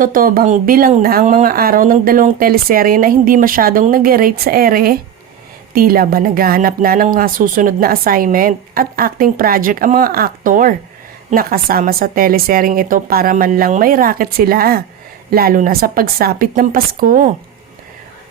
Totoo bang bilang na ang mga araw ng dalawang teleserye na hindi masyadong nag-rate sa ere? Tila ba naghahanap na ng mga susunod na assignment at acting project ang mga aktor na kasama sa teleseryeng ito para man lang may racket sila, lalo na sa pagsapit ng Pasko.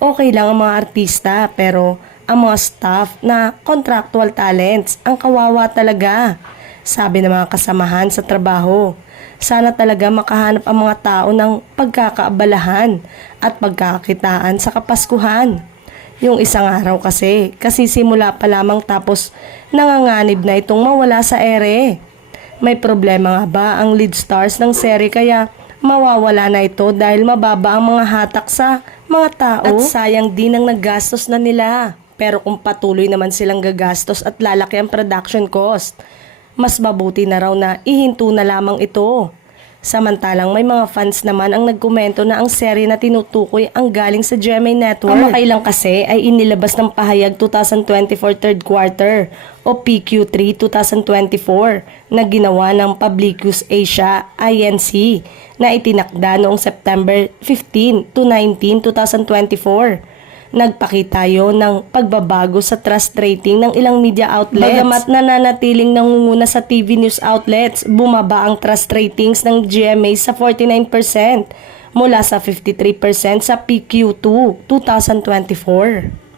Okay lang ang mga artista pero ang mga staff na contractual talents ang kawawa talaga, sabi ng mga kasamahan sa trabaho. Sana talaga makahanap ang mga tao ng pagkakaabalahan at pagkakakitaan sa Kapaskuhan. Yung isang araw kasi simula pa lamang tapos nanganganib na itong mawala sa ere. May problema nga ba ang lead stars ng seri kaya mawawala na ito dahil mababa ang mga hatak sa mga tao? At sayang din ang naggastos na nila. Pero kung patuloy naman silang gagastos at lalaki ang production cost, mas mabuti na raw na ihinto na lamang ito. Samantalang may mga fans naman ang nagkomento na ang serye na tinutukoy ang galing sa GMA Network. Kamakailang kasi ay inilabas ng pahayag 2024 third quarter o PQ3 2024 na ginawa ng Publicus Asia Inc. na itinakda noong September 15 to 19, 2024. Nagpakita yon ng pagbabago sa trust rating ng ilang media outlets. Bagamat nananatiling nangunguna sa TV news outlets, bumaba ang trust ratings ng GMA sa 49% mula sa 53% sa PQ2 2024.